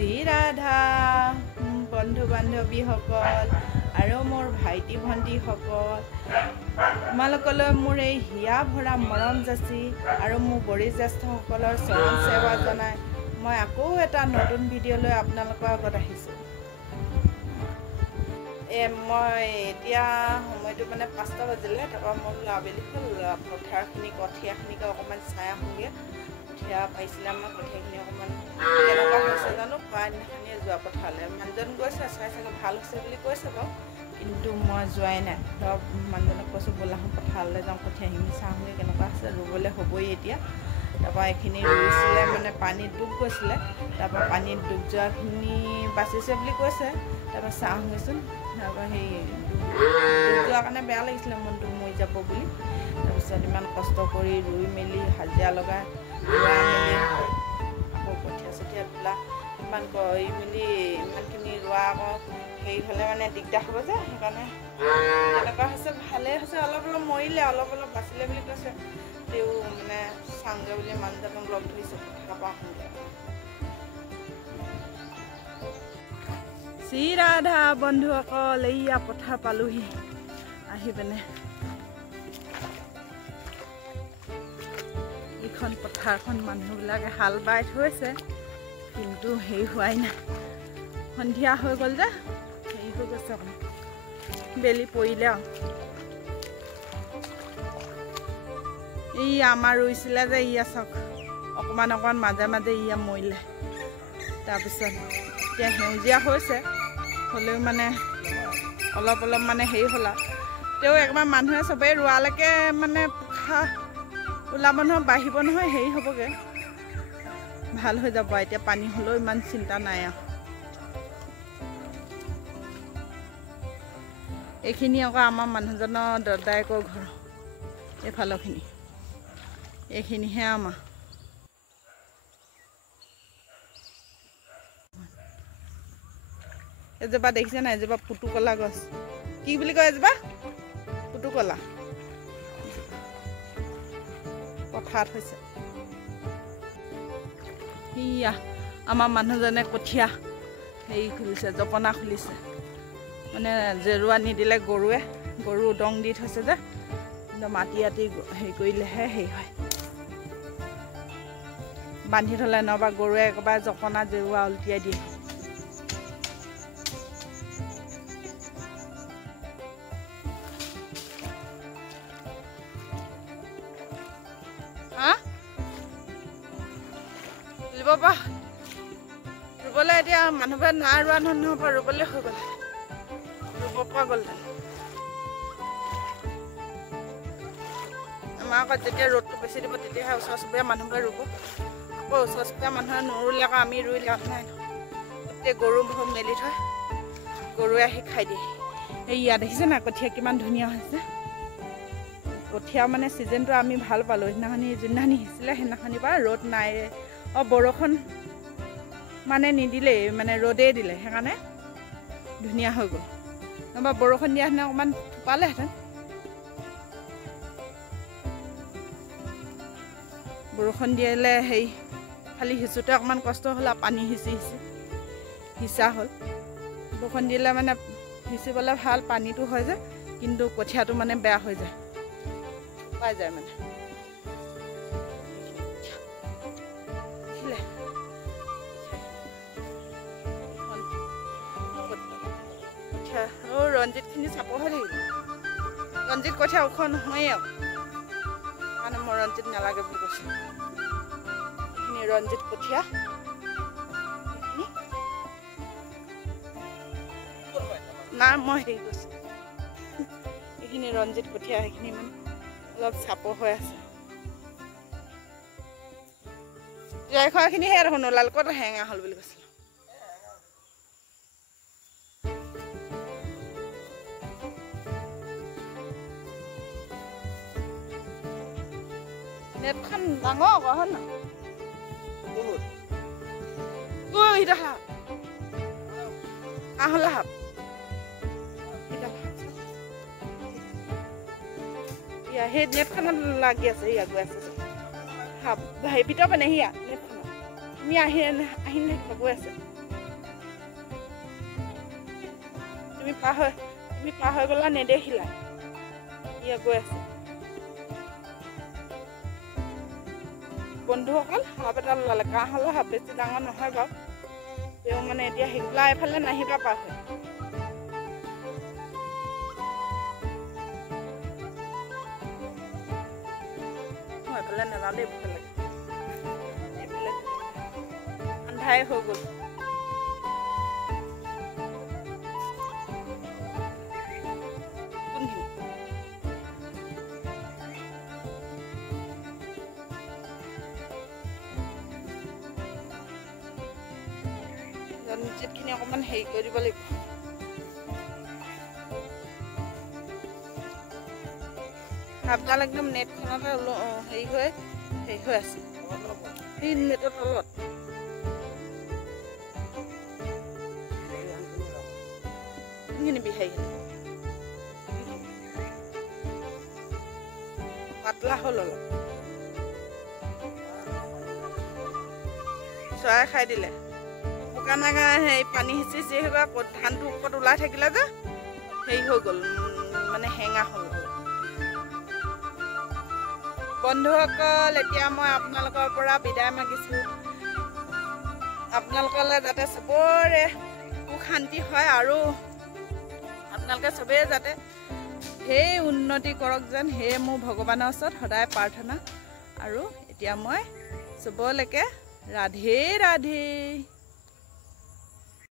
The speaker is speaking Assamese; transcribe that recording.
শ্ৰী ৰাধা বন্ধু বান্ধৱীসকল আৰু মোৰ ভাইটি ভণ্টিসকল, তোমালোকলৈ মোৰ এই হিয়া ভৰা মৰম যাচি আৰু মোৰ বয়োজ্যেষ্ঠসকলৰ চৰণ সেৱা জনাই মই আকৌ এটা নতুন ভিডিঅ' লৈ আপোনালোকৰ আগত আহিছোঁ। মই এতিয়া সময়টো মানে 5টা বাজিলে, তাৰপৰা মই বোলো আবেলি পথাৰখিনি কঠীয়াখিনিকে অকণমান চাই আহোঁগৈ। কঠীয়া পাৰিছিলে আমাৰ কঠীয়াখিনি অকণমান কেনেকুৱা হৈছে জানো, খোৱা দিনাখনিয়ে যোৱা পথাৰলৈ মানুহজন গৈছে, চাই চাগে ভাল হৈছে বুলি কৈছে বাৰু, কিন্তু মই যোৱাই নাই। ধৰক মানুহজনক কৈছোঁ ব'লা পথাৰলৈ যাওঁ, কঠীয়াখিনি চাওঁগৈ কেনেকুৱা হৈছে, ৰুবলৈ হ'বই এতিয়া। তাৰপৰা এইখিনি ৰুইছিলে মানে পানীত ডুব গৈছিলে, তাৰপৰা পানীত ডুব যোৱাখিনি বাচিছে বুলি কৈছে। তাৰপৰা চাওঁগৈচোন, তাৰপৰা সেই ডুব যোৱাৰ কাৰণে বেয়া লাগিছিলে মনটো মৰি যাব বুলি। তাৰপিছত ইমান কষ্ট কৰি ৰুই মেলি হাজিৰা লগাই ৰুৱা মেলি আকৌ কঠীয়া চঠীয়া তোলা ইমান কৰি মেলি ইমানখিনি ৰোৱা আকৌ হেৰি হ'লে মানে দিগদাৰ হ'ব যে, সেইকাৰণে তেনেকুৱা হৈছে। ভালেই হৈছে, অলপ অলপ মৰিলে অলপ অলপ বাচিলে বুলি কৈছে। তেওঁ মানে চাওঁগৈ বুলি মানুহজনক লগ ধৰিছোঁ পথাৰৰ পৰা আহোঁগৈ। শ্ৰী ৰাধা বন্ধুসকল, এইয়া পথাৰ পালোহি আহি পিনে। এইখন পথাৰখন মানুহবিলাকে হাল বাই থৈছে, কিন্তু হেৰি হোৱাই নাই, সন্ধিয়া হৈ গ'ল যে হেৰি হৈ গৈছে, অকণমান বেলি পৰিলে আৰু। এই আমাৰ ৰুইছিলে যে ইয়া চাওক অকণমান অকণমান মাজে মাজে ইয়া মৰিলে। তাৰপিছত এতিয়া সেউজীয়া হৈছে, হ'লেও মানে অলপ অলপ মানে হেৰি হ'ল আৰু। তেওঁ একবাৰ মানুহে চবেই ৰোৱালৈকে মানে পোখা ওলাব নহয়, বাঢ়িব নহয়, হেৰি হ'বগৈ, ভাল হৈ যাব। এতিয়া পানী হ'লেও ইমান চিন্তা নাই আৰু। এইখিনি আকৌ আমাৰ মানুহজনৰ দদায়েকৰ ঘৰ, এইফালৰখিনি, এইখিনিহে আমাৰ। এজোপা দেখিছে নাই, এজোপা পুতুকলা গছ, কি বুলি কয় এজোপা? পুতুকলা। পথাৰত হৈছে। ইয়া আমাৰ মানুহজনে কঠীয়া হেৰি খুলিছে, জপনা খুলিছে, মানে জেৰুৱা নিদিলে গৰু দং দি থৈছে যে, মাটি ৰাতি হেৰি কৰিলেহে হেৰি হয়, বান্ধি থ'লে নহবা গৰুৱে একেবাৰে জপনা জেৰুৱা উলটিয়াই দিয়ে। ৰুবলৈ এতিয়া মানুহবোৰে নাই ৰোৱা নহয়, পৰা ৰুবলৈ হৈ গ'ল, ৰুব পৰা গ'ল। আমাৰ আকৌ যেতিয়া ৰ'দটো বেছি দিব তেতিয়াহে ওচৰ চুবুৰীয়া মানুহবোৰে ৰুব, আকৌ ওচৰ চুবুৰীয়া মানুহে নৰুলে আকৌ আমি ৰুই লাভ নাই নহয়। গোটেই গৰু মেলি থয়, গৰুৱে আহি খাই দিয়ে। এইয়া দেখিছে নাই কঠীয়া কিমান ধুনীয়া হৈছে। কঠীয়া মানে ছিজনটো আমি ভাল পালোঁ। যোনদিনাখনি সিঁচিলে সেইদিনাখনিৰ পৰা ৰ'দ নাই, বৰষুণ মানে নিদিলেই, মানে ৰ'দেই দিলে, সেইকাৰণে ধুনীয়া হৈ গ'ল। নহবা বৰষুণ দিয়া হেঁতেন অকণমান থোপালেহেঁতেন। বৰষুণ দিলে হেৰি খালি সিঁচোতে অকণমান কষ্ট হ'ল আৰু, পানী সিঁচা হ'ল। বৰষুণ দিলে মানে সিঁচিবলৈ ভাল, পানীটো হয় যে, কিন্তু কঠীয়াটো মানে বেয়া হৈ যায়, পাই যায় মানে। ৰঞ্জিতখিনি চাপৰ হৈ থাকিব, ৰঞ্জিত কঠীয়া ওখ নহয়েই আৰু, মানে মই ৰঞ্জিত নালাগে বুলি কৈছোঁ। এইখিনি ৰঞ্জিত কঠীয়া, নাই মই হেৰি কৈছোঁ, এইখিনি ৰঞ্জিত কঠীয়া, সেইখিনি মানে অলপ চাপৰ হৈ আছে। জয় খোৱাখিনিহে দেখোন ওলাল, ক'ত হেঙা হ'ল বুলি কৈছিল। নেটখন ডাঙৰ আকৌ হয় নহয়, সেই নেটখনত লাগি আছে, গৈ আছে ভিতৰ মানে নেটখনত তুমি আহি নাথাকিবা, গৈ আছে। তুমি পাৰ হৈ গ'লা নেদেখিলা ইয়া গৈ আছে বন্ধুসকল সাপ এটা ওলালে কাঁহ হ'লে সাপ বেছি ডাঙৰ নহয় বাৰু তেওঁ মানে এতিয়া সেইগোলা এফালে নাহিবা পাৰ হৈ মই এফালে নাযাওঁ দেই এইফালে আন্ধাৰে হৈ গ'ল জনজিতখিনি অকণমান হেৰি কৰি দিব লাগিব সাপডাল একদম নেটখনতে হেৰি হৈ আছে সেই নেটৰ তলত কোনখিনি বিহাৰী পাতলা হ'ল অলপ চৰাই খাই দিলে শুকানাগা সেই পানী সিঁচি সেইবা ধানটো ওপৰত ওলাই থাকিলে যে হেৰি হৈ গ'ল মানে হেঙা হ'ল বন্ধুসকল এতিয়া মই আপোনালোকৰ পৰা বিদায় মাগিছোঁ আপোনালোকলৈ যাতে চবৰে সুখ শান্তি হয় আৰু আপোনালোকে চবেই যাতে সেই উন্নতি কৰক যেন সেয়ে মোৰ ভগৱানৰ ওচৰত সদায় প্ৰাৰ্থনা আৰু এতিয়া মই চবলৈকে ৰাধে ৰাধে।